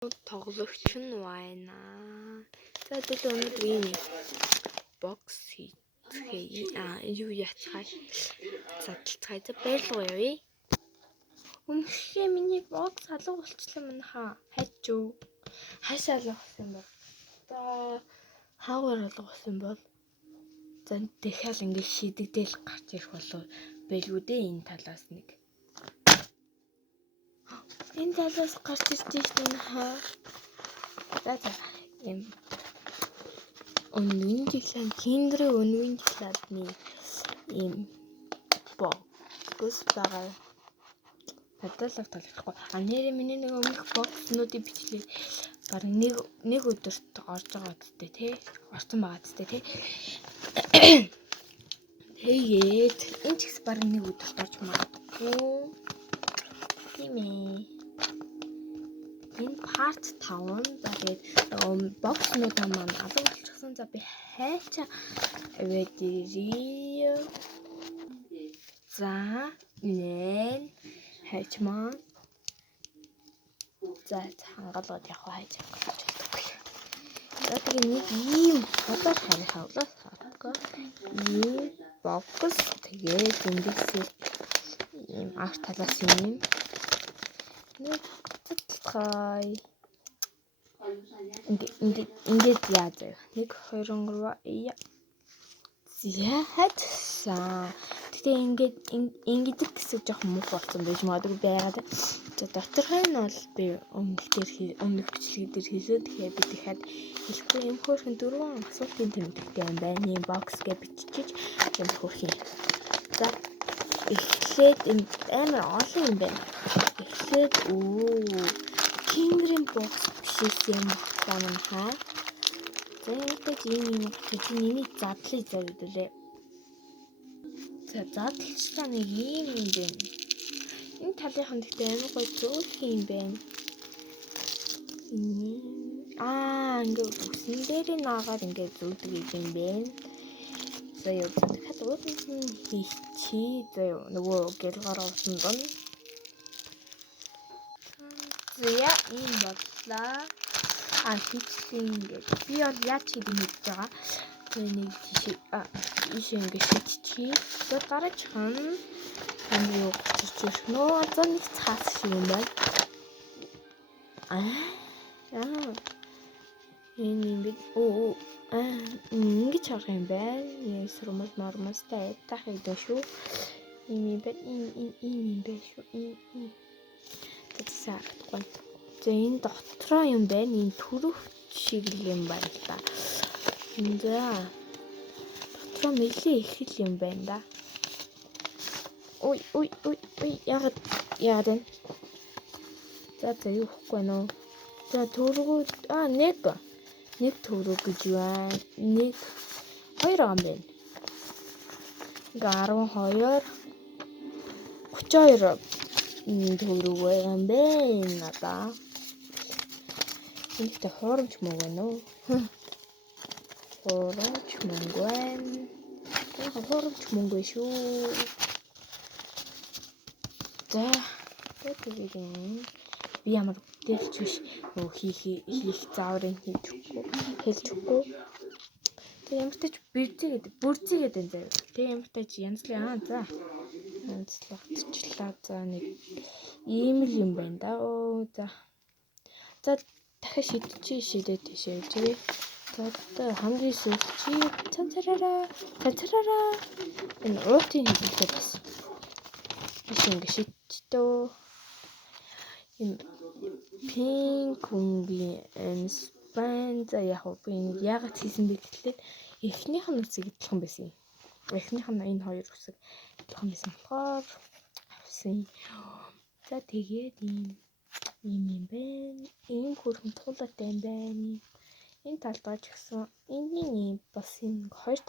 тоглогч нь байна. За тэгэл өнөөдөр ийм бокс хийцгээе. Юу яцгаая. Задлцгаая. За баярлалаа явъя. Өмшөө миний бокс алга болчихлоо минь хаа. Хайчуу. Хаашаа алга болсон юм бол? За хаагаар алга болсон бол? За дахиад ингэ шидэгдэл гарч ирэх болов байлгүй дээ энэ талаас нэг. Энэ талаас гарч ирж байна хаа. За юм. Өнгийн жилийн киндэр өнгийн жилаадны ийм бокс байгаа. Падалав талахгүй. Нэрээ миний нэг өмнөх бокснуудыг бичлээ. Бараг нэг өдөрт орж байгаа үстэй тий. Орсон байгаа үстэй тий. Тэгээд энэ ч гэсэн бараг нэг өдөрт орж магадгүй. Тийм ээ. Энэ part 5. За тэгээд бокснуудаа маань алга болчихсон. За би хайчаа авэдэрий. За нэн хайчмаа. За хангалууд явах хайж хангалж чадахгүй. За тэгээд нэг ийм бодож харахаа харахгүй. Ийм бокс тэгээд эндээсээ ийм арт талаас юм. Нэг цэцлхай. Ингээд яа заяа. 1 2 3 яхацсан. Тэгтээ ингээд гэсэн жоох муу болсон байж магадгүй байгаад. За доторхой нь бол би өмнөх бичлэг дээр хийсэн. Тэгэхээр би дахиад хэлэхгүй юм хөөрхөн 4 асуултын тэмдэгтэй юм байна. Ийм бокс гэж бичиж юм хөөрхөн. За эхлээд энэ амар олон юм байна. Эхлээд киндерийн бокс биш юм байна хаа. За ингэж ийм миний задлыг завидулээ. За задлчтай нэг ийм юм байна. Энэ талынхан гэхдээ амар гоё зөөлх юм байна. Ингээд үсэн дээр наагаад ингээд зөөдөг юм байна. За яа дахиад уусан хийчихээ. За нөгөө гэлгаар уусан дон. За ийм бодлаа. Хийчихсэн ингээд. Би бол яаж хийдэг мэдж байгаа. Тэгээ нэг жишээ ингээд шийдчихье. Тэгээд дараачихан юу чичирх нөө за нэг цаас шиг юм байна. Энэ юм би ингэж харах юм байна. Ясрумас мармастай тах идэв шүү. Ийм юм байна шүү. Тэсаахгүй. За энэ дотроо юм байна. Энэ төрөх шиг юм байна л да. За дотроо нэлээ их юм байна да. Ой ягаад вэ? За юу ихгүй нөө. За төргүүд нэг төрөг гэж байна. Нэг 2 ам байна. 12 32 төрөг юм байна да. Энд хоромч муу байна уу? Хоромч мөнгө байна. Хоромч мөнгө шүү. За тэгээд би ямар дэрч биш нөгөө хийх зааврын хэлж өгөхгүй. Тэгээд ямар ч тач бүрзээгээд энэ заяа. Тэгээд ямар ч тач янзлаа. За янзлагчлаа. За нэг ийм л юм байна да. За дахиад шийдээд тийшээ. За хамгийн сүүлд чи цацараа. Энэ уутын хэлбэлээ бас. Биш ингэ шийдтөө. Энэ пинк өнгийн спайн за яг би ягаад хийсэн бэ гэхлээр эхнийх нь үсэг адилхан байсан юм. Эхнийх нь энэ хоёр үсэг адилхан байсан болохоор авсан. За тэгээд ийм юм байна. Ийм хөрхөн туулаатай юм байна. Энэ талдаа ч гэсэн энэний бас энэ хоёр тал